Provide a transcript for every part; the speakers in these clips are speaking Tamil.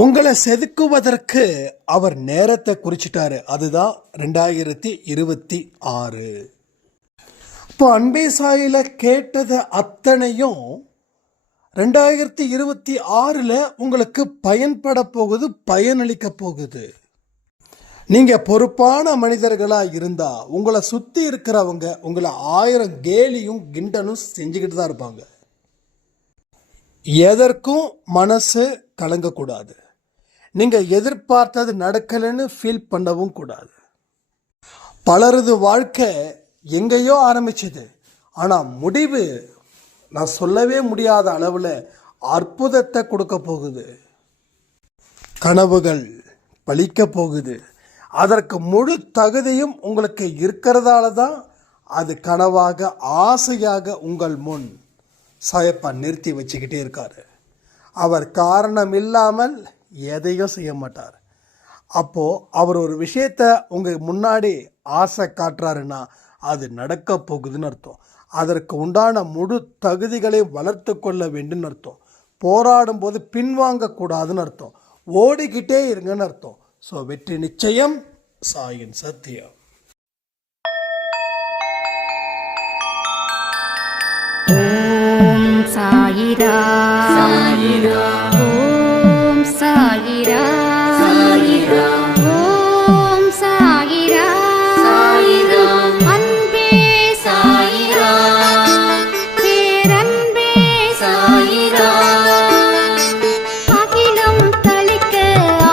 உங்களை செதுக்குவதற்கு அவர் நேரத்தை குறிச்சிட்டாரு. அதுதான் 2026. இப்போ அன்பே சாயில கேட்டது அத்தனையும் 2026 உங்களுக்கு பயன்பட போகுது, பயனளிக்க போகுது. நீங்க பொறுப்பான மனிதர்களா இருந்தா உங்களை சுத்தி இருக்கிறவங்க உங்களை 1000 கேலியும் கிண்டனும் செஞ்சுக்கிட்டு தான் இருப்பாங்க. எதற்கும் மனசு கலங்கக்கூடாது. நீங்க எதிர்பார்த்தது நடக்கலைன்னு ஃபீல் பண்ணவும் கூடாது. பலரது வாழ்க்கை எங்கேயோ ஆரம்பிச்சது, ஆனா முடிவு நான் சொல்லவே முடியாத அளவில் அற்புதத்தை கொடுக்க போகுது. கனவுகள் பலிக்க போகுது. அதற்கு முழு தகுதியும் உங்களுக்கு இருக்கிறதால தான் அது கனவாக ஆசையாக உங்கள் முன் சாயப்பா நிறுத்தி வச்சுக்கிட்டே இருக்காரு. அவர் காரணம் இல்லாமல் எதையும் செய்ய மாட்டார். அப்போது அவர் ஒரு விஷயத்த உங்கள் முன்னாடி ஆசை காட்டுறாருன்னா அது நடக்க போகுதுன்னு அர்த்தம். அதற்கு உண்டான முழு தகுதிகளை வளர்த்து கொள்ள வேண்டும்னு அர்த்தம். போராடும் போது பின்வாங்கக்கூடாதுன்னு அர்த்தம். ஓடிக்கிட்டே இருங்கன்னு அர்த்தம். ஸோ வெற்றி நிச்சயம். சாயின் சத்தியம். ஓம் சாயிரா சாயிரா, ஓம் சாயிரா சாயிரா, ஓம் சாயிரா சாயிரா, அன்பே சாயிரா, பேரன்பே சாயிரா, அகிலம் தளிக்க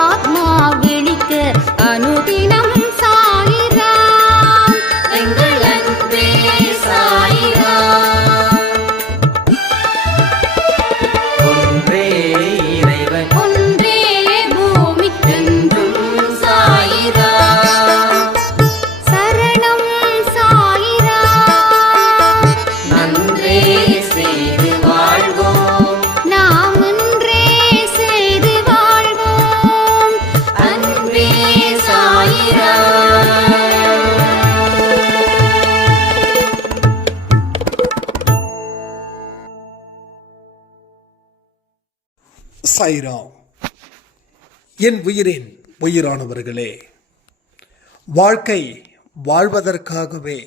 ஆத்மா விழிக்க அனுதினம் சாயிரா, எங்கள் அன்பே சாயிரா. சாய்ராம். என் உயிரின் உயிரானவர்களே, வாழ்க்கை வாழ்வதற்காகவே,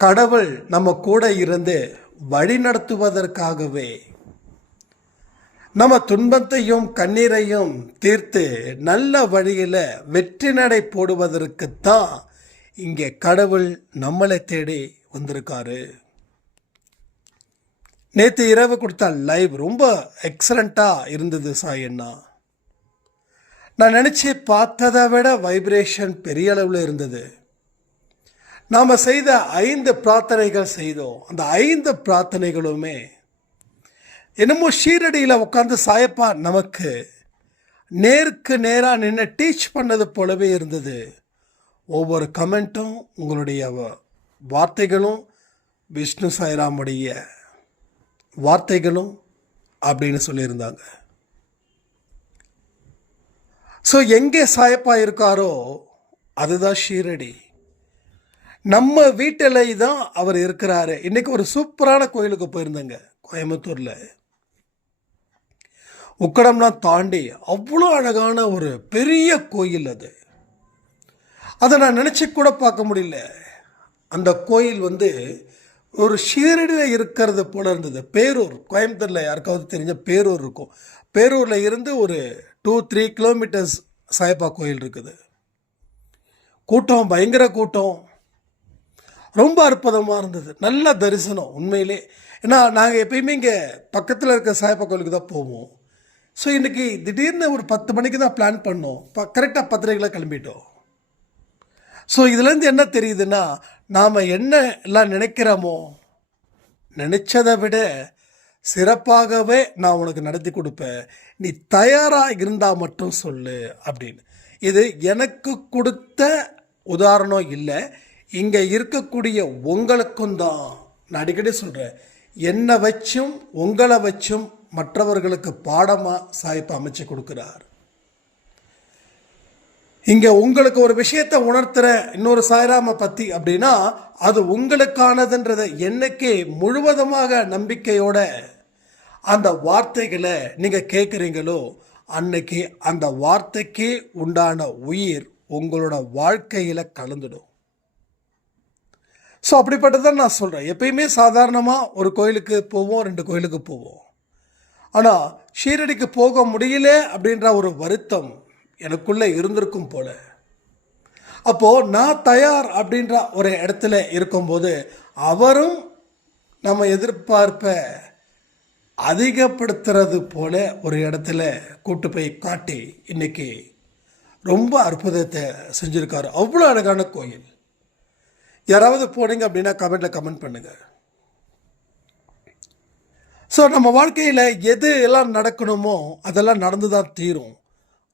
கடவுள் நம்ம கூட இருந்து வழி நடத்துவதற்காகவே, நம்ம துன்பத்தையும் கண்ணீரையும் தீர்த்து நல்ல வழியில் வெற்றி நடை போடுவதற்குத்தான் இங்கே கடவுள் நம்மளை தேடி வந்திருக்காரு. நேற்று இரவு கொடுத்த லைவ் ரொம்ப எக்ஸலண்ட்டாக இருந்தது சாயண்ணா. நான் நினச்சி பார்த்ததை விட வைப்ரேஷன் பெரிய அளவில் இருந்தது. நாம் செய்த 5 பிரார்த்தனைகள் செய்தோம். அந்த 5 பிரார்த்தனைகளுமே என்னமோ ஷீரடியில் உட்காந்து சாயப்பா நமக்கு நேருக்கு நேராக நின்று டீச் பண்ணது போலவே இருந்தது. ஒவ்வொரு கமெண்ட்டும் உங்களுடைய வார்த்தைகளும் விஷ்ணு சாய்ராமுடைய வார்த்தைகளும் அப்படின்னு சொல்லியிருந்தாங்க. ஸோ எங்கே சாயப்பா இருக்காரோ அதுதான் ஷீரடி. நம்ம வீட்டில் தான் அவர் இருக்கிறாரு. இன்னைக்கு ஒரு சூப்பரான கோயிலுக்கு போயிருந்தேங்க, கோயம்புத்தூரில். உக்கடம்லாம் தாண்டி அவ்வளோ அழகான ஒரு பெரிய கோயில் அது. அதை நான் நினச்சி கூட பார்க்க முடியல. அந்த கோயில் ஒரு ஷீரடியில் இருக்கிறது போல இருந்தது. பேரூர், கோயம்புத்தூரில் யாருக்காவது தெரிஞ்ச பேரூர் இருக்கும். பேரூரில் இருந்து ஒரு 2-3 கிலோமீட்டர்ஸ் சாயப்பா கோயில் இருக்குது. கூட்டம், பயங்கர கூட்டம், ரொம்ப அற்புதமாக இருந்தது. நல்ல தரிசனம் உண்மையிலே. ஏன்னா நாங்கள் எப்பயுமே இங்கே பக்கத்தில் இருக்க சாயப்பா கோயிலுக்கு தான் போவோம். ஸோ இன்றைக்கி திடீர்னு ஒரு 10 மணிக்கு தான் பிளான் பண்ணோம். கரெக்டாக 10:30 கிளம்பிட்டோம். ஸோ இதுலேருந்து என்ன தெரியுதுன்னா, நாம் என்ன எல்லாம் நினைக்கிறோமோ நினச்சதை விட சிறப்பாகவே நான் உனக்கு நடத்தி கொடுப்பேன், நீ தயாராக இருந்தால் மட்டும் சொல்லு அப்படின்னு. இது எனக்கு கொடுத்த உதாரணம் இல்லை, இங்கே இருக்கக்கூடிய உங்களுக்கும் தான். நான் அடிக்கடி சொல்கிறேன், என்னை வச்சும் உங்களை வச்சும் மற்றவர்களுக்கு பாடமாக சாய்ப்பு அமைச்சு கொடுக்குறார். இங்கே உங்களுக்கு ஒரு விஷயத்தை உணர்த்துற இன்னொரு சாய்ராமை பற்றி அப்படின்னா அது உங்களுக்கானதுன்றதை என்னைக்கு முழுவதுமாக நம்பிக்கையோட அந்த வார்த்தைகளை நீங்கள் கேட்குறீங்களோ அன்னைக்கு அந்த வார்த்தைக்கு உண்டான உயிர் உங்களோட வாழ்க்கையில் கலந்துடும். ஸோ அப்படிப்பட்டதான் நான் சொல்கிறேன். எப்பயுமே சாதாரணமாக ஒரு கோயிலுக்கு போவோம், 2 கோயிலுக்கு போவோம். ஆனால் ஷீரடிக்கு போக முடியல அப்படின்ற ஒரு வருத்தம் எனக்குள்ளே இருந்திருக்கும் போல. அப்போது நான் தயார் அப்படின்ற ஒரு இடத்துல இருக்கும்போது அவரும் நம்ம எதிர்பார்ப்பை அதிகப்படுத்துறது போல ஒரு இடத்துல கூட்டு போய் காட்டி இன்னைக்கு ரொம்ப அற்புதத்தை செஞ்சுருக்காரு. அவ்வளோ அழகான கோயில். யாராவது போனீங்க அப்படின்னா கமெண்ட் பண்ணுங்க. ஸோ நம்ம வாழ்க்கையில் எது எல்லாம் நடக்கணுமோ அதெல்லாம் நடந்து தான் தீரும்.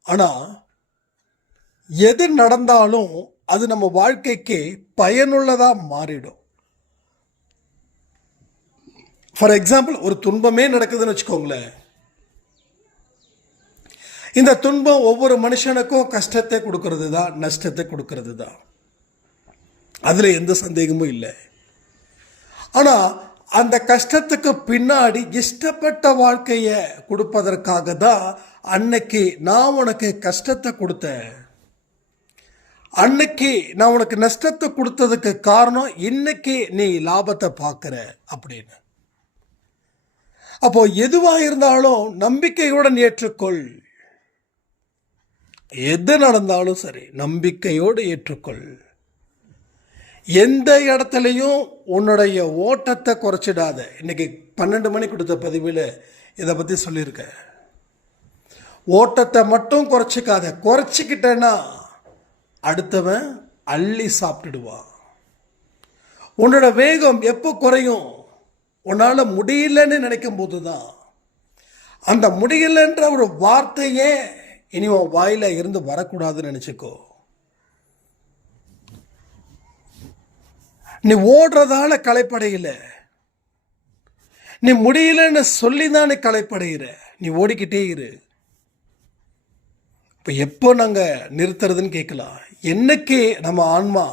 ஆனால் எது நடந்தாலும் அது நம்ம வாழ்க்கைக்கு பயனுள்ளதாக மாறிடும். ஃபார் எக்ஸாம்பிள், ஒரு துன்பமே நடக்குதுன்னு வச்சுக்கோங்களேன். இந்த துன்பம் ஒவ்வொரு மனுஷனுக்கும் கஷ்டத்தை கொடுக்கறது தான், நஷ்டத்தை கொடுக்கறது தான். அதில் எந்த சந்தேகமும் இல்லை. ஆனால் அந்த கஷ்டத்துக்கு பின்னாடி இஷ்டப்பட்ட வாழ்க்கையை கொடுப்பதற்காக தான் அன்னைக்கு நான் உனக்கு கஷ்டத்தை கொடுத்தேன், அன்னைக்கு நான் உனக்கு நஷ்டத்தை கொடுத்ததுக்கு காரணம் இன்னைக்கு நீ லாபத்தை பார்க்குற அப்படின்னு. அப்போ எதுவாக இருந்தாலும் நம்பிக்கையுடன் ஏற்றுக்கொள். எது நடந்தாலும் சரி நம்பிக்கையோடு ஏற்றுக்கொள். எந்த இடத்துலையும் உன்னுடைய ஓட்டத்தை குறைச்சிடாத. இன்னைக்கு 12 மணி கொடுத்த பதிவில் இதை பற்றி சொல்லியிருக்கேன். ஓட்டத்தை மட்டும் குறைச்சிக்காத. குறைச்சிக்கிட்டேன்னா அடுத்தவன் அள்ளி சாப்பிட்டுடுவான். உன்னோட வேகம் எப்போ குறையும்? உன்னால் முடியலன்னு நினைக்கும் போது தான். அந்த முடியலன்ற ஒரு வார்த்தையே இனி உன் வாயில இருந்து வரக்கூடாதுன்னு நினச்சிக்கோ. நீ ஓடுறதால களைப்படையில, நீ முடியலன்னு சொல்லி தான் நீ களைப்படைகிற. நீ ஓடிக்கிட்டே இரு. இப்போ எப்போ நாங்கள் நிறுத்துறதுன்னு கேட்கலாம். என்னைக்கு நம்ம ஆன்மா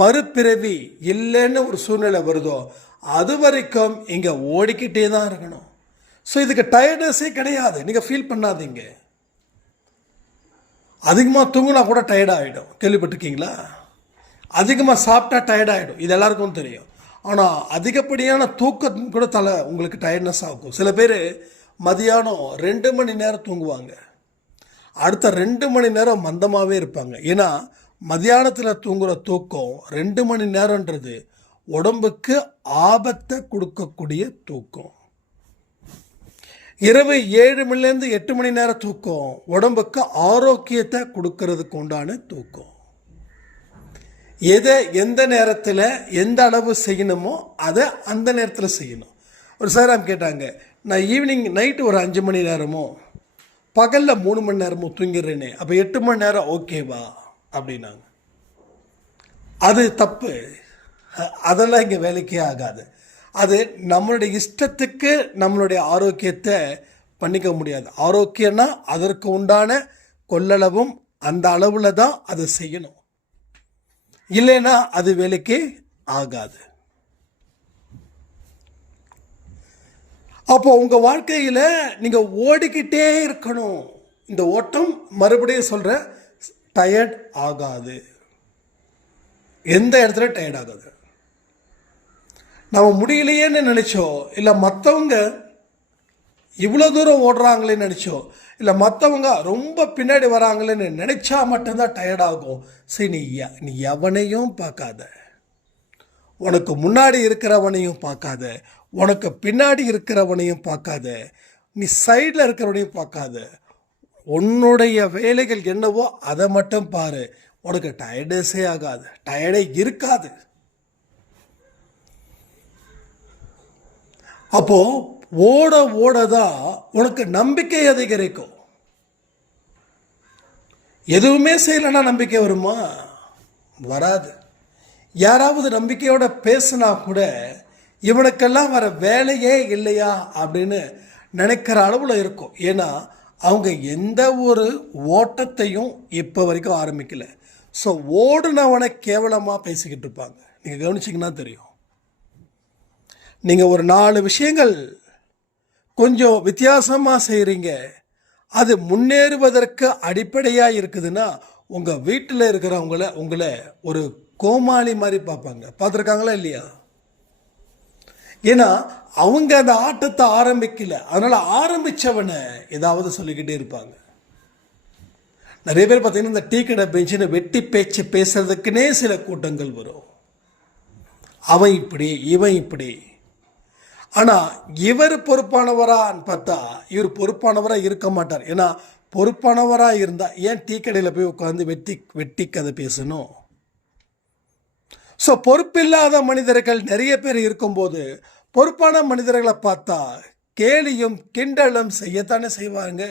மறுபிறவி இல்லைன்னு ஒரு சூழ்நிலை வருதோ அது வரைக்கும் இங்கே ஓடிக்கிட்டே தான் இருக்கணும். ஸோ இதுக்கு டயர்ட்னஸே கிடையாது. நீங்கள் ஃபீல் பண்ணாதீங்க. அதிகமாக தூங்கினா கூட டயர்டாகிடும். கேள்விப்பட்டிருக்கீங்களா? அதிகமாக சாப்பிட்டா டயர்டாகிடும். இது எல்லாருக்கும் தெரியும். ஆனால் அதிகப்படியான தூக்கம் கூட உங்களுக்கு டயர்ட்னஸ் ஆகும். சில பேர் மதியானம் 2 மணி நேரம் தூங்குவாங்க, அடுத்த 2 மணி நேரம் மந்தமாகவே இருப்பாங்க. ஏன்னா மதியானத்தில் தூங்குகிற தூக்கம் 2 மணி நேரன்றது உடம்புக்கு ஆபத்தை கொடுக்கக்கூடிய தூக்கம். இரவு 7 மணிலேருந்து 8 மணி நேரம் தூக்கம் உடம்புக்கு ஆரோக்கியத்தை கொடுக்கறதுக்கு உண்டான தூக்கம். எதை எந்த நேரத்தில் எந்த அளவு செய்யணுமோ அதை அந்த நேரத்தில் செய்யணும். ஒரு சாராம் கேட்டாங்க, நான் ஈவினிங் நைட்டு ஒரு 5 மணி நேரமோ பகலில் 3 மணி நேரமோ தூங்கிடுறேனே, அப்போ 8 மணி நேரம் ஓகேவா அப்படின்னாங்க. அது தப்பு. அதெல்லாம் இங்கே வேலைக்கே ஆகாது. அது நம்மளுடைய இஷ்டத்துக்கு நம்மளுடைய ஆரோக்கியத்தை பண்ணிக்க முடியாது. ஆரோக்கியம்னா அதற்கு உண்டான கொள்ளளவும் அந்த அளவில் தான் அதை செய்யணும். இல்லைன்னா அது வேலைக்கே ஆகாது. அப்போ உங்கள் வாழ்க்கையில் நீங்கள் ஓடிக்கிட்டே இருக்கணும். இந்த ஓட்டம் மறுபடியும் சொல்கிறேன், டயர்ட் ஆகாது. எந்த இடத்துல டயர்ட் ஆகாது. நம்ம முடியலையேன்னு நினச்சோம், இல்லை மற்றவங்க இவ்வளோ தூரம் ஓடுறாங்களேன்னு நினச்சோம், இல்லை மற்றவங்க ரொம்ப பின்னாடி வராங்களேன்னு நினச்சா மட்டும்தான் டயர்ட் ஆகும். சரி, நீ எவனையும் பார்க்காத, உனக்கு முன்னாடி இருக்கிறவனையும் பார்க்காத, உனக்கு பின்னாடி இருக்கிறவனையும் பார்க்காத, நீ சைடில் இருக்கிறவனையும் பார்க்காத. உன்னுடைய வேலைகள் என்னவோ அதை மட்டும் பாரு. உனக்கு டயர்டஸே ஆகாது, டயர்டே இருக்காது. அப்போ ஓட ஓட தான் உனக்கு நம்பிக்கை அதிகரிக்கும். எதுவுமே செய்யலைன்னா நம்பிக்கை வருமா? வராது. யாராவது நம்பிக்கையோட பேசினா கூட இவனுக்கெல்லாம் வர வேலையே இல்லையா அப்படின்னு நினைக்கிற அளவில் இருக்கும். ஏன்னா அவங்க எந்த ஒரு ஓட்டத்தையும் இப்போ வரைக்கும் ஆரம்பிக்கல. ஸோ ஓடுனவனை கேவலமாக பேசிக்கிட்டு இருப்பாங்க. நீங்கள் கவனிச்சிங்கன்னா தெரியும். நீங்கள் ஒரு 4 விஷயங்கள் கொஞ்சம் வித்தியாசமாக செய்கிறீங்க, அது முன்னேறுவதற்கு அடிப்படையாக இருக்குதுன்னா உங்கள் வீட்டில் இருக்கிறவங்கள உங்களை ஒரு கோமாளி மாதிரி பார்ப்பாங்க. பார்த்துருக்காங்களா இல்லையா? ஏன்னா அவங்க அந்த ஆட்டத்தை ஆரம்பிக்கல, அதனால ஆரம்பிச்சவனை ஏதாவது சொல்லிக்கிட்டே இருப்பாங்க. நிறைய பேர் பார்த்தீங்கன்னா இந்த டீ கடை பெஞ்சுன்னு வெட்டி பேச்சு பேசுறதுக்குன்னே சில கூட்டங்கள் வரும். அவன் இப்படி இவன் இப்படி. ஆனால் இவர் பொறுப்பானவரான்னு பார்த்தா இவர் பொறுப்பானவராக இருக்க மாட்டார். ஏன்னா பொறுப்பானவராக இருந்தால் ஏன் டீ கடையில் போய் உட்காந்து வெட்டி கதை பேசணும்? ஸோ பொறுப்பில்லாத மனிதர்கள் நிறைய பேர் இருக்கும்போது பொறுப்பான மனிதர்களை பார்த்தா கேலியும் கிண்டலும் செய்யத்தானே செய்வாங்க.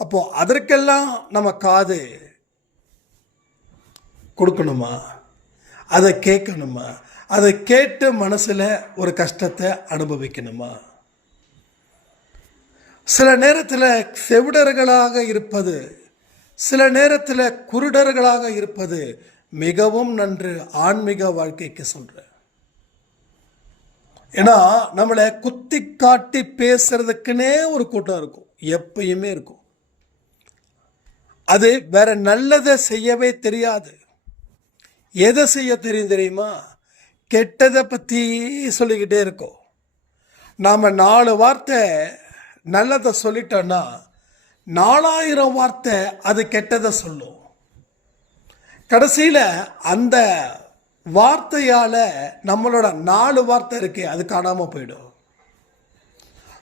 அப்போது அதற்கெல்லாம் நம்ம காது கொடுக்கணுமா? அதை கேட்கணுமா? அதை கேட்டு மனசில் ஒரு கஷ்டத்தை அனுபவிக்கணுமா? சில நேரத்தில் செவிடர்களாக இருப்பது, சில நேரத்தில் குருடர்களாக இருப்பது மிகவும் நன்று ஆன்மீக வாழ்க்கைக்கு சொல்கிறேன். ஏன்னா நம்மளை குத்தி காட்டி பேசுறதுக்குன்னே ஒரு கூட்டம் இருக்கும், எப்பயுமே இருக்கும். அது வேற நல்லதை செய்யவே தெரியாது. எதை செய்ய தெரியும் தெரியுமா? கெட்டதை பற்றி சொல்லிக்கிட்டே இருக்கோம். நாம் 4 வார்த்தை நல்லதை சொல்லிட்டோன்னா 4000 வார்த்தை அது கெட்டதை சொல்லும். கடைசியில் அந்த வார்த்தையால் நம்மளோட 4 வார்த்தை இருக்கு அது காணாமல் போயிடும்.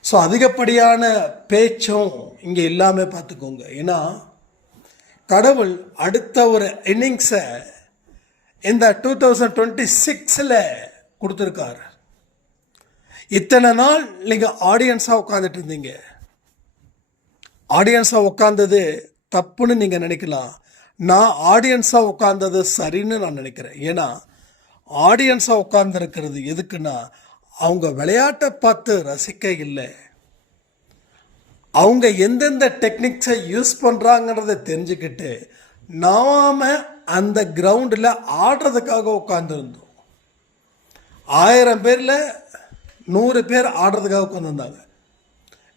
ஸோ அதிகப்படியான பேச்சும் இங்கே இல்லாமல் பார்த்துக்கோங்க. ஏன்னா கடவுள் அடுத்த ஒரு இன்னிங்ஸை இந்த 2026 கொடுத்துருக்காரு. இத்தனை நாள் நீங்கள் ஆடியன்ஸாக உட்காந்துட்டு இருந்தீங்க. ஆடியன்ஸாக உட்காந்தது தப்புன்னு நீங்கள் நினைக்கலாம். நான் ஆடியன்ஸாக உட்கார்ந்தது சரின்னு நான் நினைக்கிறேன். ஏன்னா ஆடியன்ஸாக உட்கார்ந்துருக்கிறது எதுக்குன்னா அவங்க விளையாட்டை பார்த்து ரசிக்க இல்லை, அவங்க எந்தெந்த டெக்னிக்ஸை யூஸ் பண்ணுறாங்கிறத தெரிஞ்சுக்கிட்டு நாம் அந்த கிரவுண்டில் ஆடுறதுக்காக உட்காந்துருந்தோம். 1000 பேரில் 100 பேர் ஆடுறதுக்காக உட்காந்துருந்தாங்க.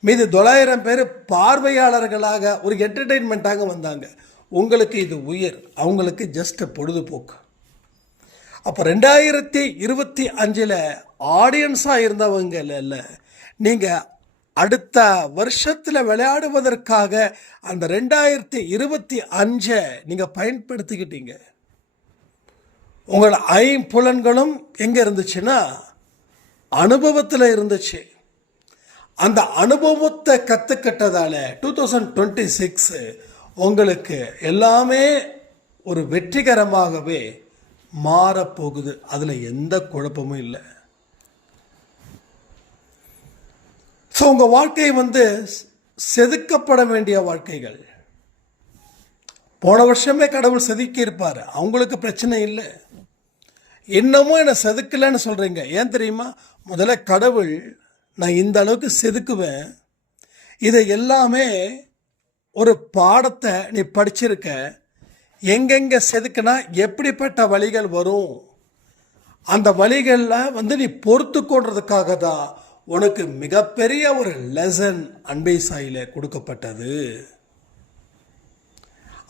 மீது 900 பேர் பார்வையாளர்களாக ஒரு என்டர்டெயின்மெண்ட்டாக வந்தாங்க. உங்களுக்கு இது உயிர், அவங்களுக்கு ஜஸ்ட் பொழுதுபோக்கு. அப்போ 2025 ஆடியன்ஸாக இருந்தவங்க இல்லை, நீங்கள் அடுத்த வருஷத்தில் விளையாடுவதற்காக அந்த 2025 நீங்கள் பயன்படுத்திக்கிட்டீங்க. உங்கள் ஐம்புலன்களும் எங்கே இருந்துச்சுன்னா அனுபவத்தில் இருந்துச்சு. அந்த அனுபவத்தை கற்றுக்கிட்டதால 2026 உங்களுக்கு எல்லாமே ஒரு வெற்றிகரமாகவே மாறப்போகுது. அதில் எந்த குழப்பமும் இல்லை. ஸோ உங்கள் வாழ்க்கை செதுக்கப்பட வேண்டிய வாழ்க்கைகள். போன வருஷமே கடவுள் செதுக்கி இருப்பார், அவங்களுக்கு பிரச்சனை இல்லை. இன்னமும் என்னை செதுக்கலைன்னு சொல்கிறீங்க, ஏன் தெரியுமா? முதல்ல கடவுள் நான் இந்த அளவுக்கு செதுக்குவேன், இதை எல்லாமே ஒரு பாடத்தை நீ படிச்சிருக்க, எங்கெங்கே செதுக்குனா எப்படிப்பட்ட வழிகள் வரும், அந்த வழிகளில் நீ பொறுத்து கொள்றதுக்காக தான் உனக்கு மிகப்பெரிய ஒரு லெசன் அன்பை சாயில கொடுக்கப்பட்டது.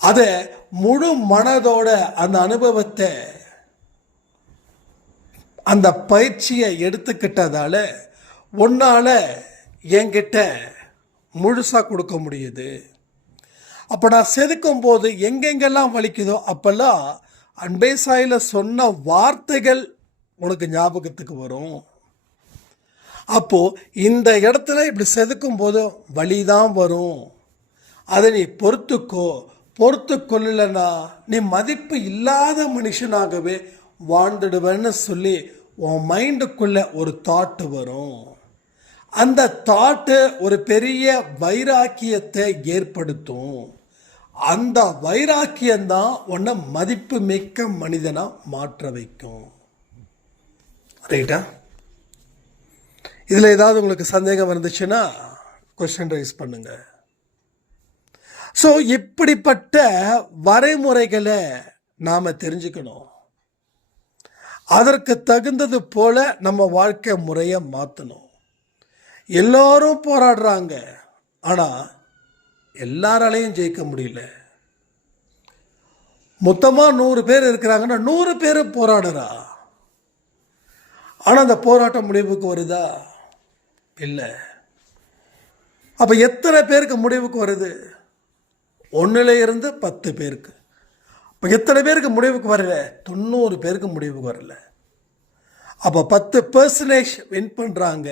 அதை முழு மனதோட அந்த அனுபவத்தை அந்த பயிற்சியை எடுத்துக்கிட்டதால உன்னால என்கிட்ட முழுசா கொடுக்க முடியுது. அப்போ நான் செதுக்கும் போது எங்கெங்கெல்லாம் வலிக்குதோ அப்பெல்லாம் அன்பே சாயில சொன்ன வார்த்தைகள் உனக்கு ஞாபகத்துக்கு வரும். அப்போ இந்த இடத்துல இப்படி செதுக்கும் போது வலிதான் வரும், அதை நீ பொறுத்து கொள்ளலைன்னா நீ மதிப்பு இல்லாத மனுஷனாகவே வாழ்ந்துடுவேன்னு சொல்லி உன் மைண்டுக்குள்ள ஒரு தாட்டு வரும். அந்த தாட்டு ஒரு பெரிய வைராக்கியத்தை ஏற்படுத்தும். அந்த வைராக்கியம்தான் உன்னை மதிப்பு மிக்க மனிதனா மாற்ற வைக்கும். ரைட்டா? இதில் ஏதாவது உங்களுக்கு சந்தேகம் இருந்துச்சுன்னா கொஸ்டின் ரைஸ் பண்ணுங்க. ஸோ இப்படிப்பட்ட வரைமுறைகளை நாம் தெரிஞ்சுக்கணும். அதற்கு தகுந்தது போல நம்ம வாழ்க்கை முறையை மாற்றணும். எல்லாரும் போராடுறாங்க, ஆனால் எல்லாராலையும் ஜெயிக்க முடியல. மொத்தமாக 100 பேர் இருக்கிறாங்கன்னா 100 பேர் போராடுறா. ஆனால் அந்த போராட்டம் முடிவுக்கு வருதா? இல்லை. அப்போ எத்தனை பேருக்கு முடிவுக்கு வருது? 1ல் இருந்து 10 பேருக்கு. இப்போ எத்தனை பேருக்கு முடிவுக்கு வரல? 90 பேருக்கு முடிவுக்கு வரல. அப்போ 10% வின் பண்ணுறாங்க,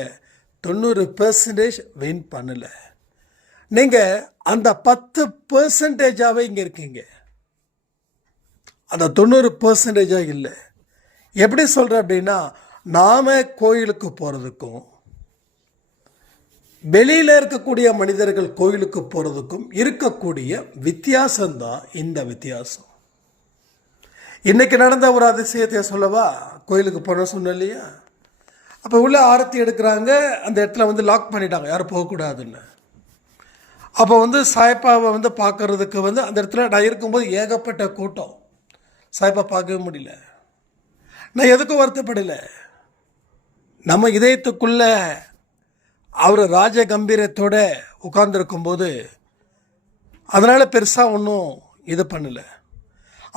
90% வின் பண்ணலை. நீங்கள் அந்த 10%ஆகவே இங்கே இருக்கீங்க, அந்த 90% இல்லை. எப்படி சொல்கிறேன் அப்படின்னா, நாம் கோயிலுக்கு போகிறதுக்கும் வெளியில் இருக்கக்கூடிய மனிதர்கள் கோயிலுக்கு போகிறதுக்கும் இருக்கக்கூடிய வித்தியாசம்தான் இந்த வித்தியாசம். இன்றைக்கி நடந்த ஒரு அதிசயத்தை சொல்லவா? கோயிலுக்கு போன சொன்னேன் இல்லையா? அப்போ உள்ள ஆரத்தி எடுக்கிறாங்க, அந்த இடத்துல வந்து லாக் பண்ணிட்டாங்க, யாரும் போகக்கூடாதுன்னு. அப்போ வந்து சாய்பாவை வந்து பார்க்குறதுக்கு வந்து அந்த இடத்துல நான் இருக்கும்போது ஏகப்பட்ட கூட்டம். சாய்பா பார்க்கவே முடியல. நான் எதுக்கும் வருத்தப்படலை. நம்ம இதயத்துக்குள்ள அவர் ராஜ கம்பீரத்தோடு உட்கார்ந்துருக்கும்போது அதனால் பெருசாக ஒன்றும் இது பண்ணலை.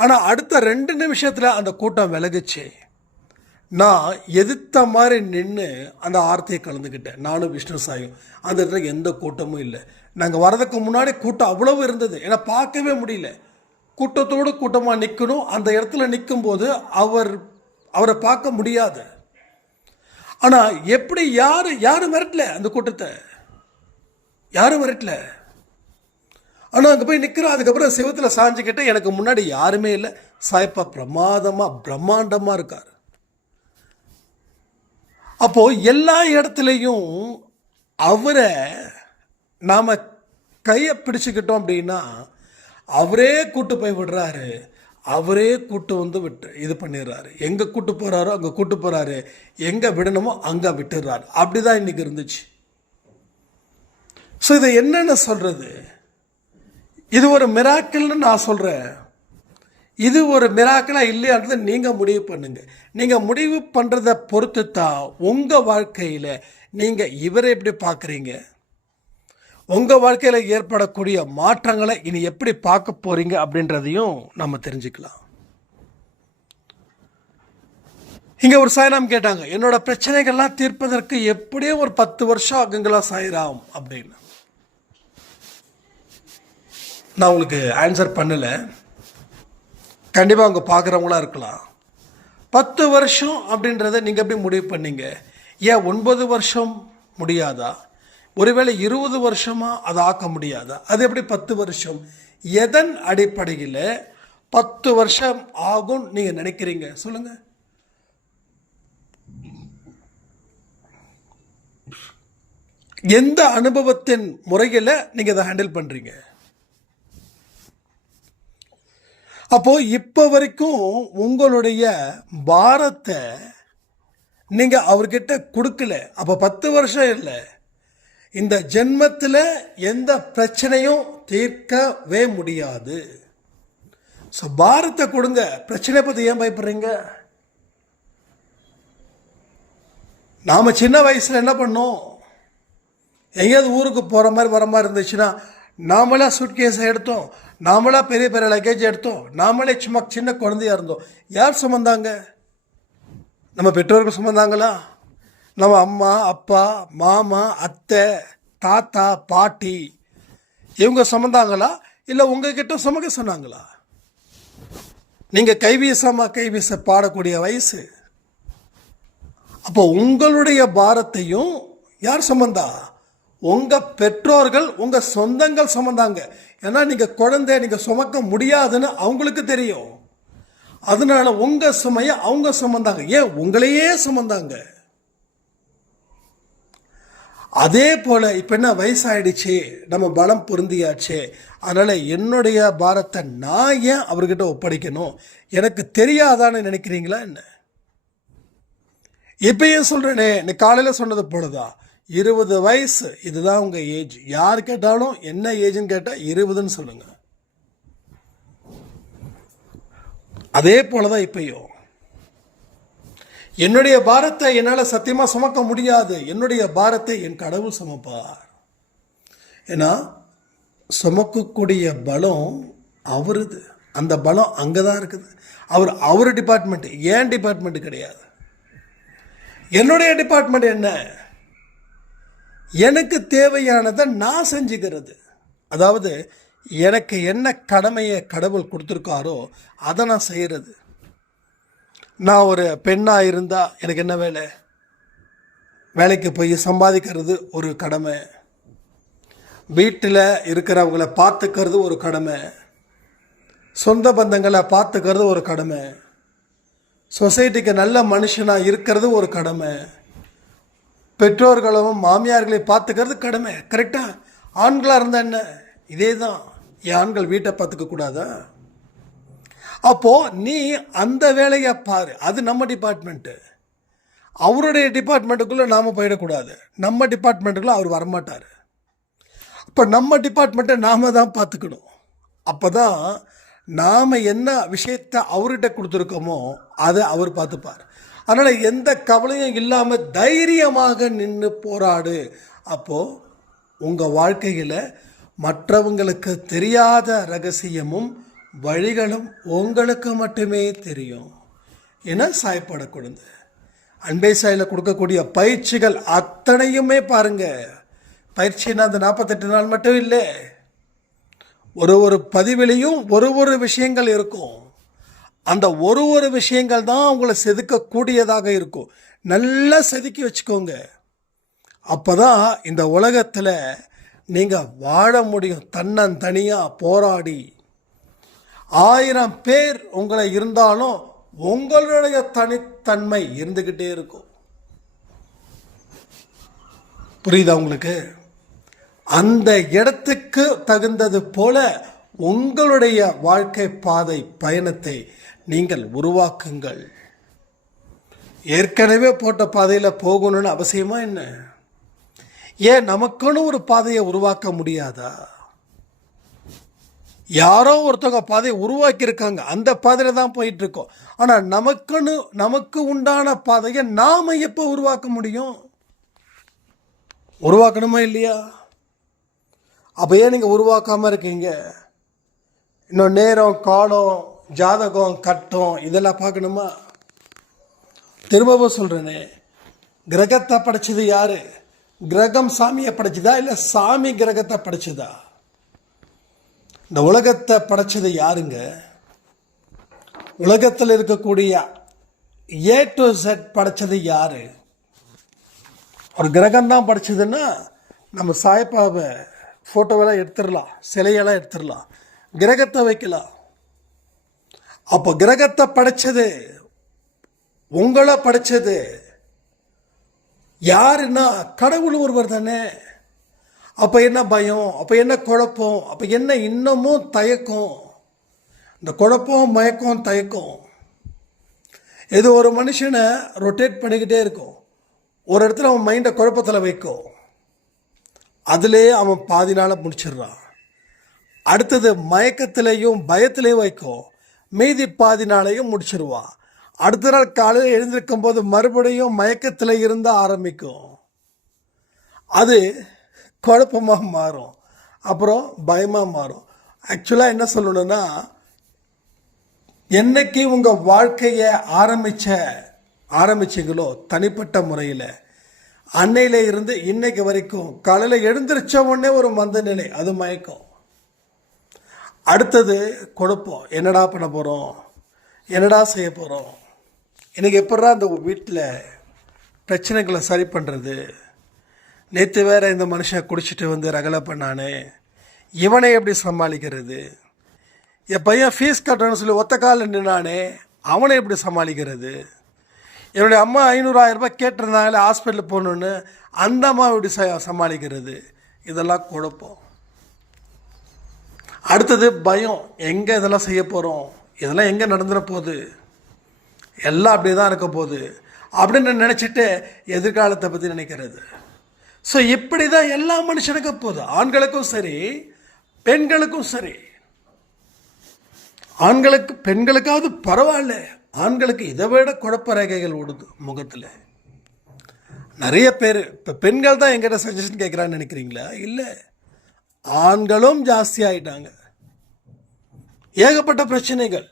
ஆனால் அடுத்த 2 நிமிஷத்தில் அந்த கூட்டம் விலகுச்சு. நான் எதிர்த்த மாதிரி நின்று அந்த ஆர்த்தியை கலந்துக்கிட்டேன், நானும் விஷ்ணு சாயும். அந்த இடத்துல எந்த கூட்டமும் இல்லை. நாங்கள் வரதுக்கு முன்னாடி கூட்டம் அவ்வளவு இருந்தது, ஏன்னா பார்க்கவே முடியல. கூட்டத்தோடு கூட்டமாக நிற்கணும். அந்த இடத்துல நிற்கும்போது அவரை பார்க்க முடியாது. ஆனால் எப்படி யாரும் மிரட்டல, அந்த கூட்டத்தை யாரும் மிரட்டல. ஆனால் அங்கே போய் நிற்கிறோம். அதுக்கப்புறம் சிவத்தில் சாஞ்சிக்கிட்டு எனக்கு முன்னாடி யாருமே இல்லை. சாய்ப்பா பிரம்மாண்டமாக இருக்கார். அப்போது எல்லா இடத்துலையும் அவரை நாம் கையை பிடிச்சிக்கிட்டோம் அப்படின்னா அவரே கூட்டு போய் விடுறாரு, அவரே கூட்டு வந்து இது பண்ணிடுறாரு. எங்கே கூட்டு போகிறாரோ அங்கே கூட்டு போகிறாரு, எங்கே விடணுமோ அங்கே விட்டுடுறாரு. அப்படி தான் இன்றைக்கி இருந்துச்சு. ஸோ இதை என்னென்ன சொல்கிறது? இது ஒரு மிராக்கிள்னு நான் சொல்கிறேன். இது ஒரு மிராக்கிளாக இல்லையான்றதை நீங்கள் முடிவு பண்ணுங்கள். நீங்கள் முடிவு பண்ணுறதை பொறுத்து தான் உங்கள் வாழ்க்கையில் நீங்கள் இவரை எப்படி பார்க்குறீங்க, உங்கள் வாழ்க்கையில் ஏற்படக்கூடிய மாற்றங்களை இனி எப்படி பார்க்க போகிறீங்க அப்படின்றதையும் நம்ம தெரிஞ்சுக்கலாம். இங்கே ஒரு சாய்ராம் கேட்டாங்க, என்னோட பிரச்சனைகள்லாம் தீர்ப்பதற்கு எப்படியோ ஒரு 10 வருஷம் ஆகுங்களா சாய்ராம் அப்படின்னு. நான் உங்களுக்கு ஆன்சர் பண்ணலை, கண்டிப்பாக அவங்க பார்க்குறவங்களா இருக்கலாம். 10 வருஷம் அப்படின்றத நீங்கள் எப்படி முடிவு பண்ணீங்க? ஏன் 9 வருஷம் முடியாதா? ஒருவேளை 20 வருஷமாக அதை ஆக்க முடியாதா? அது எப்படி 10 வருஷம்? எதன் அடிப்படையில் 10 வருஷம் ஆகும் நீங்கள் நினைக்கிறீங்க? சொல்லுங்கள். எந்த அனுபவத்தின் முறையில் நீங்கள் அதை ஹேண்டில் பண்ணுறீங்க? அப்போது இப்போ வரைக்கும் உங்களுடைய பாரத்தை நீங்கள் அவர்கிட்ட கொடுக்கல. அப்போ 10 வருஷம் இல்லை, இந்த ஜென்மத்தில் எந்த பிரச்சனையும் தீர்க்கவே முடியாது. ஸோ பாரத்தை கொடுங்க. பிரச்சனை பற்றி ஏன் பயப்படுறீங்க? நாம் சின்ன வயசில் என்ன பண்ணோம்? எங்கேயாவது ஊருக்கு போகிற மாதிரி வர மாதிரி இருந்துச்சுன்னா நாமளா சூட்கேஸை எடுத்தோம், நாமளா பெரிய பெரிய லக்கேஜ் எடுத்தோம், நாமளே சும்மா சின்ன குழந்தையாக இருந்தோம். யார் சுமந்தாங்க? நம்ம பெற்றோர்கள் சுமந்தாங்களா? நம்ம அம்மா, அப்பா, மாமா, அத்தை, தாத்தா, பாட்டி இவங்க சுமந்தாங்களா? இல்லை உங்ககிட்ட சுமக்க சொன்னாங்களா? நீங்கள் கைவீச பாடக்கூடிய வயசு. அப்போ உங்களுடைய பாரத்தையும் யார் சுமந்தா? உங்கள் பெற்றோர்கள், உங்கள் சொந்தங்கள் சுமந்தாங்க. ஏன்னா நீங்கள் குழந்தை, நீங்கள் சுமக்க முடியாதுன்னு அவங்களுக்கு தெரியும். அதனால உங்கள் சுமையை அவங்க சுமந்தாங்க. ஏன் உங்களையே சுமந்தாங்க. அதே போல் இப்போ என்ன, வயசாயிடுச்சு, நம்ம பலம் பொருந்தியாச்சு, அதனால் என்னுடைய பாரத்தை நான் ஏன் அவர்கிட்ட ஒப்படைக்கணும்? எனக்கு தெரியாதான்னு நினைக்கிறீங்களா என்ன? இப்பயும் சொல்கிறேனே, நீ காலையில் சொன்னது போலதான், 20 வயசு இதுதான் உங்கள் ஏஜ். யார் கேட்டாலும் என்ன ஏஜ்னு கேட்டால் 20ன்னு சொல்லுங்கள். அதே போல தான் இப்பயும் என்னுடைய பாரத்தை என்னால் சத்தியமாக சுமக்க முடியாது. என்னுடைய பாரத்தை என் கடவுள் சுமப்பார். ஏன்னா சுமக்கக்கூடிய பலம் அவருது. அந்த பலம் அங்கே தான் இருக்குது. அவர் டிபார்ட்மெண்ட்டு, ஏன் டிபார்ட்மெண்ட்டு கிடையாது. என்னுடைய டிபார்ட்மெண்ட் என்ன? எனக்கு தேவையானதை நான் செஞ்சுக்கிறது. அதாவது எனக்கு என்ன கடமையை கடவுள் கொடுத்துருக்காரோ அதை நான் செய்கிறது. நான் ஒரு பெண்ணாக இருந்தால் எனக்கு என்ன வேலை? வேலைக்கு போய் சம்பாதிக்கிறது ஒரு கடமை. வீட்டில் இருக்கிறவங்கள பார்த்துக்கிறது ஒரு கடமை. சொந்த பந்தங்களை பார்த்துக்கிறது ஒரு கடமை. சொசைட்டிக்கு நல்ல மனுஷனாக இருக்கிறது ஒரு கடமை. பெற்றோர்களும் மாமியார்களையும் பார்த்துக்கிறது கடமை. கரெக்டாக ஆண்களாக இருந்தால் என்ன? இதே தான். என் ஆண்கள் வீட்டை பார்த்துக்க கூடாதா? அப்போது நீ அந்த வேலையை பாரு. அது நம்ம டிபார்ட்மெண்ட்டு. அவருடைய டிபார்ட்மெண்ட்டுக்குள்ளே நாம் போயிடக்கூடாது. நம்ம டிபார்ட்மெண்ட்டுக்குள்ளே அவர் வரமாட்டார். அப்போ நம்ம டிபார்ட்மெண்ட்டை நாம் தான் பார்த்துக்கணும். அப்போ தான் நாம் என்ன விஷயத்தை அவர்கிட்ட கொடுத்துருக்கோமோ அதை அவர் பார்த்துப்பார். அதனால் எந்த கவலையும் இல்லாமல் தைரியமாக நின்று போராடு. அப்போது உங்கள் வாழ்க்கையில் மற்றவங்களுக்கு தெரியாத ரகசியமும் வழிகளும் உங்களுக்கு மட்டுமே தெரியும். என சாயப்படக்கூடாது. அன்பே சாயில் கொடுக்கக்கூடிய பயிற்சிகள் அத்தனையுமே பாருங்கள். பயிற்சின்னா அந்த 48 நாள் மட்டும் இல்லை. ஒரு பதிவிலையும் ஒரு விஷயங்கள் இருக்கும். அந்த ஒரு விஷயங்கள் தான் உங்களை செதுக்கக்கூடியதாக இருக்கும். நல்லா செதுக்கி வச்சுக்கோங்க. அப்போ தான் இந்த உலகத்தில் நீங்கள் வாழ முடியும். தன்னந்தனியாக போராடி 1000 பேர் உங்களை இருந்தாலும் உங்களுடைய தனித்தன்மை இருந்துக்கிட்டே இருக்கும். புரியுதா உங்களுக்கு? அந்த இடத்துக்கு தகுந்தது போல உங்களுடைய வாழ்க்கை பாதை பயணத்தை நீங்கள் உருவாக்குங்கள். ஏற்கனவே போட்ட பாதையில் போகணும்னு அவசியமா என்ன? ஏன் நமக்குன்னு ஒரு பாதையை உருவாக்க முடியாதா? யாரோ ஒருத்தவங்க பாதையை உருவாக்கியிருக்காங்க, அந்த பாதையில் தான் போயிட்டுருக்கோம். ஆனால் நமக்கு உண்டான பாதையை நாம் எப்போ உருவாக்க முடியும்? உருவாக்கணுமா இல்லையா? அப்போ ஏன் நீங்கள் உருவாக்காமல் இருக்கீங்க? இன்னும் நேரம், காலம், ஜாதகம், கட்டம் இதெல்லாம் பார்க்கணுமா? திரும்பவும் சொல்கிறேனே, கிரகத்தை படைச்சது யாரு? கிரகம் சாமியை படைச்சதா இல்லை சாமி கிரகத்தை படைச்சதா? இந்த உலகத்தை படைச்சது யாருங்க? உலகத்தில் இருக்கக்கூடிய A to Z படைச்சது யாரு? ஒரு கிரகம்தான் படைச்சதுன்னா நம்ம சாய்பாபை ஃபோட்டோவெல்லாம் எடுத்துடலாம், சிலையெல்லாம் எடுத்துடலாம், கிரகத்தை வைக்கலாம். அப்போ கிரகத்தை படைச்சது, உங்களை படைச்சது யாருன்னா கடவுள் ஒருவர் தானே. அப்போ என்ன பயம்? அப்போ என்ன குழப்பம்? அப்போ என்ன இன்னமும் தயக்கம்? இந்த குழப்பம், மயக்கம், தயக்கம் இது ஒரு மனுஷனை ரொட்டேட் பண்ணிக்கிட்டே இருக்கும். ஒரு இடத்துல அவன் மைண்டை குழப்பத்தில் வைக்கும். அதிலே அவன் பாதி நாளை முடிச்சிடுறான். அடுத்தது மயக்கத்திலையும் பயத்திலையும் வைக்கும். மீதி பாதி நாளையும் முடிச்சிருவான். அடுத்த நாள் காலையில் எழுந்திருக்கும் போது மறுபடியும் மயக்கத்தில் இருந்தால் ஆரம்பிக்கும். அது குழப்பமாக மாறும், அப்புறம் பயமாக மாறும். ஆக்சுவலாக என்ன சொல்லணும்னா, என்னைக்கு உங்கள் வாழ்க்கையை ஆரம்பிச்சிங்களோ தனிப்பட்ட முறையில், அன்னையில இருந்து இன்னைக்கு வரைக்கும் காலையில் எழுந்திரிச்ச உடனே ஒரு மந்த நிலை, அது மயக்கம். அடுத்தது குழப்பம். என்னடா பண்ண போகிறோம்? என்னடா செய்ய போகிறோம்? இன்றைக்கி எப்படா அந்த வீட்டில் பிரச்சனைகளை சரி பண்ணுறது? நேற்று வேறு இந்த மனுஷன் குடிச்சிட்டு வந்து ரகலை பண்ணானே, இவனை எப்படி சமாளிக்கிறது? என் பையன் ஃபீஸ் கட்டணும்னு சொல்லி ஒத்த காலில் நின்னானே, அவனை எப்படி சமாளிக்கிறது? என்னுடைய அம்மா 500,000 ரூபாய் கேட்டிருந்தாங்களே ஹாஸ்பிட்டலுக்கு போகணுன்னு, அந்த அம்மா எப்படி சமாளிக்கிறது? இதெல்லாம் குழப்பம். அடுத்தது பயம். எங்கே இதெல்லாம் செய்ய போகிறோம்? இதெல்லாம் எங்கே நடந்துட போகுது? எல்லாம் அப்படி தான் இருக்க போகுது அப்படின்னு நினச்சிட்டு எதிர்காலத்தை பற்றி நினைக்கிறது. ஸோ இப்படி தான் எல்லா மனுஷனுக்கும் போகுது. ஆண்களுக்கும் சரி, பெண்களுக்கும் சரி. பெண்களுக்காவது பரவாயில்ல, ஆண்களுக்கு இதை விட குழப்ப ரேகைகள் ஓடுது முகத்தில். நிறைய பேர் இப்போ பெண்கள் தான் எங்கிட்ட சஜஷன் கேட்குறான்னு நினைக்கிறீங்களா? இல்லை, ஆண்களும் ஜாஸ்தி ஆயிட்டாங்க. ஏகப்பட்ட பிரச்சனைகள்.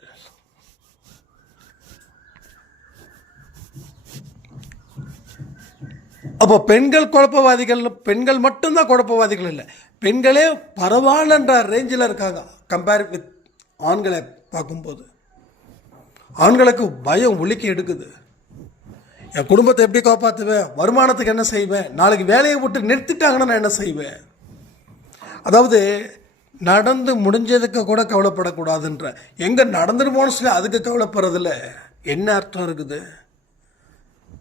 அப்போ பெண்கள் குழப்பவாதிகள், பெண்கள் மட்டும்தான் குழப்பவாதிகள் இல்லை, பெண்களே பரவாயில்லன்ற ரேஞ்சில் இருக்காங்க கம்பேர் வித் ஆண்களை பார்க்கும்போது. ஆண்களுக்கு பயம் உலுக்கி எடுக்குது. என் குடும்பத்தை எப்படி காப்பாற்றுவேன், வருமானத்துக்கு என்ன செய்வேன், நாளைக்கு வேலையை விட்டு நிறுத்திட்டாங்கன்னா நான் என்ன செய்வேன். அதாவது நடந்து முடிஞ்சதுக்கு கூட கவலைப்படக்கூடாதுன்ற, எங்கே நடந்துருமோன்னு சொல்லி அதுக்கு கவலைப்படுறதில்ல என்ன அர்த்தம் இருக்குது.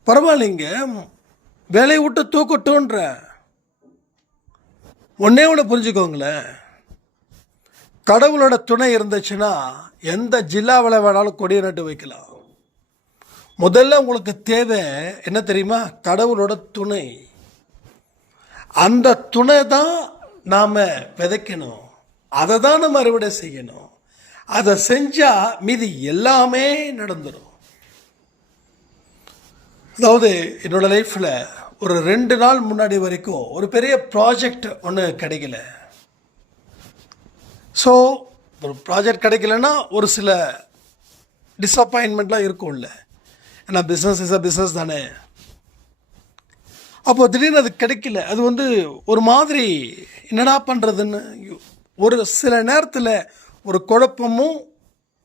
பரவாயில்லைங்க, வேலையை விட்டு தூக்கட்டுன்ற. ஒன்னே ஒன்று புரிஞ்சுக்கோங்களேன், கடவுளோட துணை இருந்துச்சுன்னா எந்த ஜில்லாவில் வேணாலும் கொடியை நட்டு வைக்கலாம். முதல்ல உங்களுக்கு தேவை என்ன தெரியுமா, கடவுளோட துணை. அந்த துணை தான் நாம் விதைக்கணும், அதை தான் நம்ம அறுவடை செய்யணும். அதை செஞ்சால் மீதி எல்லாமே நடந்துடும். அதாவது என்னோடய லைஃப்பில் ஒரு 2 நாள் முன்னாடி வரைக்கும் ஒரு பெரிய ப்ராஜெக்ட் ஒன்று கிடைக்கல. ஸோ ஒரு ப்ராஜெக்ட் கிடைக்கலன்னா ஒரு சில டிஸப்பாயின்மெண்ட்லாம் இருக்கும்ல, ஏன்னா பிஸ்னஸ் இஸ் அ பிஸ்னஸ் தானே. அப்போது திடீர்னு அது கிடைக்கல. அது ஒரு மாதிரி என்னடா பண்ணுறதுன்னு ஒரு சில நேரத்தில் ஒரு குழப்பமும்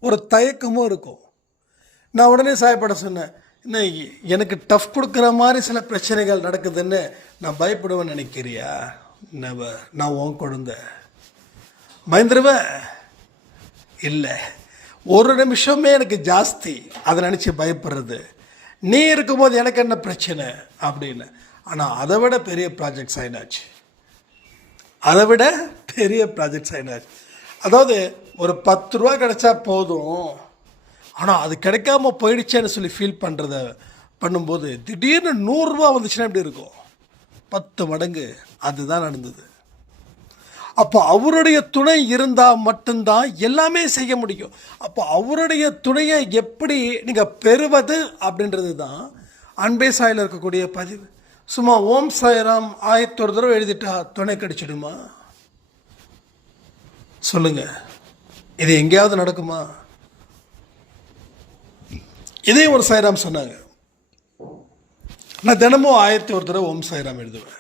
ஒரு தயக்கமும் இருக்கும். நான் உடனே சாயப்பட சொன்னேன், என்ன எனக்கு டஃப் கொடுக்குற மாதிரி சில பிரச்சனைகள் நடக்குதுன்னு நான் பயப்படுவேன்னு நினைக்கிறியா? நான் உன் குழந்தை பயந்துருவேன் இல்லை, ஒரு நிமிஷமே எனக்கு ஜாஸ்தி அதை நினச்சி பயப்படுறது. நீ இருக்கும்போது எனக்கு என்ன பிரச்சனை அப்படின்னு. ஆனால் அதை விட பெரிய ப்ராஜெக்ட்ஸ் ஆயினாச்சு, அதை விட பெரிய ப்ராஜெக்ட்ஸ் ஆயினாச்சு. அதாவது ஒரு 10 ரூபா கிடைச்சா போதும், ஆனால் அது கிடைக்காம போயிடுச்சேன்னு சொல்லி ஃபீல் பண்ணும்போது திடீர்னு 100 ரூபா வந்துச்சுன்னா எப்படி இருக்கும்? 10 மடங்கு. அதுதான் நடந்தது. அப்போ அவருடைய துணை இருந்தால் மட்டும்தான் எல்லாமே செய்ய முடியும். அப்போ அவருடைய துணையை எப்படி நீங்கள் பெறுவது அப்படின்றது தான் அன்பே சாயில் இருக்கக்கூடிய பதிவு. சும்மா ஓம் சாய்ராம் 1001 தடவை எழுதிட்டா துணை கிடைச்சிடுமா? சொல்லுங்க, இது எங்கேயாவது நடக்குமா? இதே ஒரு சாய்ராம் சொன்னாங்க, நான் தினமும் 1001 தடவை ஓம் சாய்ராம் எழுதுவேன்.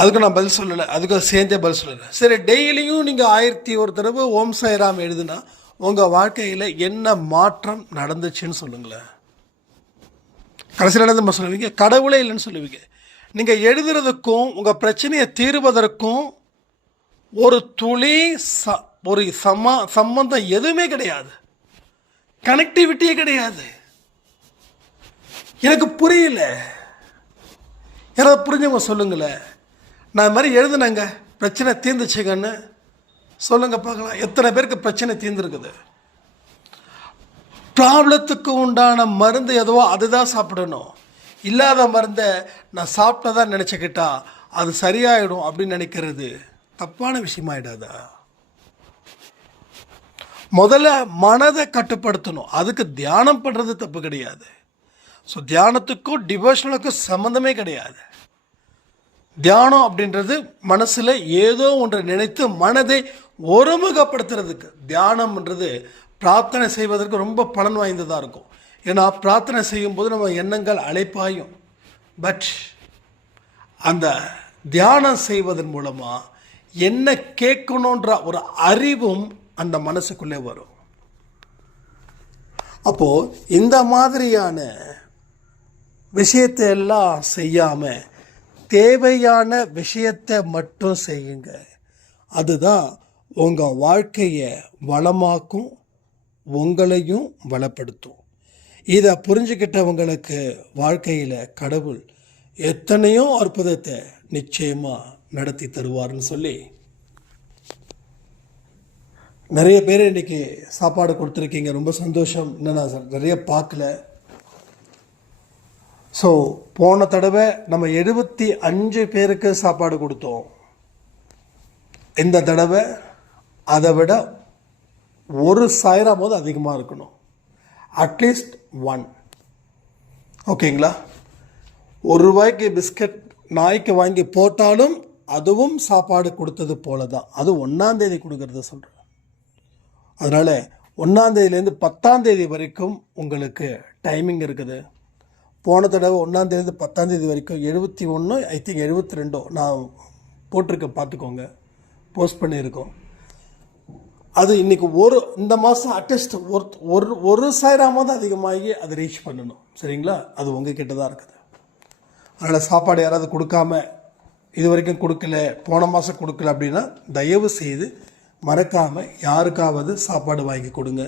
அதுக்கு நான் பதில் சொல்லலை, அதுக்கு சேர்ந்தே பதில் சொல்லலை. சரி, டெய்லியும் நீங்கள் 1001 தடவை ஓம் சாய்ராம் எழுதுனா உங்கள் வாழ்க்கையில் என்ன மாற்றம் நடந்துச்சுன்னு சொல்லுங்களேன். கடைசியில் என்ன நம்ம சொல்லுவீங்க? கடவுளே இல்லைன்னு சொல்லுவீங்க. நீங்கள் எழுதுறதுக்கும் உங்கள் பிரச்சனையை தீர்வதற்கும் ஒரு துளி ஒரு சம்பந்தம் எதுவுமே கிடையாது, கனெக்டிவிட்டியே கிடையாது. எனக்கு புரியல, யாராவது புரிஞ்சவங்க சொல்லுங்களேன். நான் இது மாதிரி எழுதுனேங்க, பிரச்சனை தீர்ந்துச்சுங்கன்னு சொல்லுங்க பார்க்கலாம். எத்தனை பேருக்கு பிரச்சனை தீர்ந்துருக்குது? ப்ராப்ளத்துக்கு உண்டான மருந்து எதுவோ அதுதான் சாப்பிடணும். இல்லாத மருந்தை நான் சாப்பிட்டதான் நினச்சிக்கிட்டா அது சரியாயிடும் அப்படின்னு நினைக்கிறது தப்பான விஷயமாயிடாதா? முதல்ல மனதை கட்டுப்படுத்தணும், அதுக்கு தியானம் பண்ணுறது தப்பு கிடையாது. ஸோ தியானத்துக்கும் டிவோஷனுக்கும் சம்மந்தமே கிடையாது. தியானம் அப்படின்றது மனசில் ஏதோ ஒன்றை நினைத்து மனதை ஒருமுகப்படுத்துறதுக்கு. தியானம்ன்றது பிரார்த்தனை செய்வதற்கு ரொம்ப பலன் வாய்ந்ததாக இருக்கும். ஏன்னா பிரார்த்தனை செய்யும்போது நம்ம எண்ணங்கள் அலைப்பாயும். பட் அந்த தியானம் செய்வதன் மூலமாக என்ன கேட்கணுன்ற ஒரு அறிவும் அந்த மனசுக்குள்ளே வரும். அப்போது இந்த மாதிரியான விஷயத்தை எல்லாம் செய்யாமல் தேவையான விஷயத்தை மட்டும் செய்யுங்க. அதுதான் உங்கள் வாழ்க்கையை வளமாக்கும், உங்களையும் வளப்படுத்தும். இதை புரிஞ்சுக்கிட்டவங்களுக்கு வாழ்க்கையில் கடவுள் எத்தனையோ அற்புதத்தை நிச்சயமாக நடத்தி தருவார்னு சொல்லி நிறைய பேர் இன்றைக்கி சாப்பாடு கொடுத்துருக்கீங்க, ரொம்ப சந்தோஷம். இன்னும் நான் நிறைய பார்க்கல. ஸோ போன தடவை நம்ம 75 பேருக்கு சாப்பாடு கொடுத்தோம். இந்த தடவை அதை விட ஒரு சாயிராவது அதிகமாக இருக்கணும், அட்லீஸ்ட் 1. ஓகேங்களா? ₹1 பிஸ்கட் நாய்க்கு வாங்கி போட்டாலும் அதுவும் சாப்பாடு கொடுத்தது போல தான். அது 1ஆம் தேதி கொடுக்கறத சொல்கிறேன். அதனால் 1ஆம் தேதியிலேருந்து 10ஆம் தேதி வரைக்கும் உங்களுக்கு டைமிங் இருக்குது. போன தடவை 1ஆம் தேதி 10ஆம் தேதி வரைக்கும் 71 ஐ திங்க் 72 நான் போட்டிருக்கேன், பார்த்துக்கோங்க, போஸ்ட் பண்ணியிருக்கோம். அது இன்றைக்கி இந்த மாதம் அட்லீஸ்ட் ஒரு சாயிராமாவது அதிகமாகி அதை ரீச் பண்ணணும். சரிங்களா? அது உங்கள் கிட்ட தான் இருக்குது. அதனால் சாப்பாடு யாராவது கொடுக்காம இது வரைக்கும் கொடுக்கல, போன மாதம் கொடுக்கல அப்படின்னா தயவு செய்து மறக்காமல் யாருக்காவது சாப்பாடு வாங்கி கொடுங்க.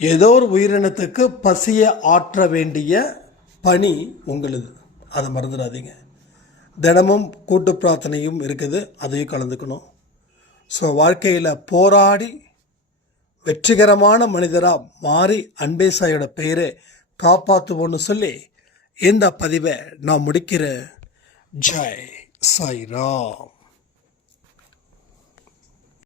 ஏதோ ஒரு உயிரினத்துக்கு பசியை ஆற்ற வேண்டிய பணி உங்களுது, அதை மறந்துடாதீங்க. தினமும் கூட்டு பிரார்த்தனையும் இருக்குது, அதையும் கலந்துக்கணும். ஸோ வாழ்க்கையில் போராடி வெற்றிகரமான மனிதராக மாறி அன்பே சாயோட பெயரை காப்பாற்றுவோன்னு சொல்லி இந்த பதிவை நான் முடிக்கிறேன். ஜெய் சாய்ராம்.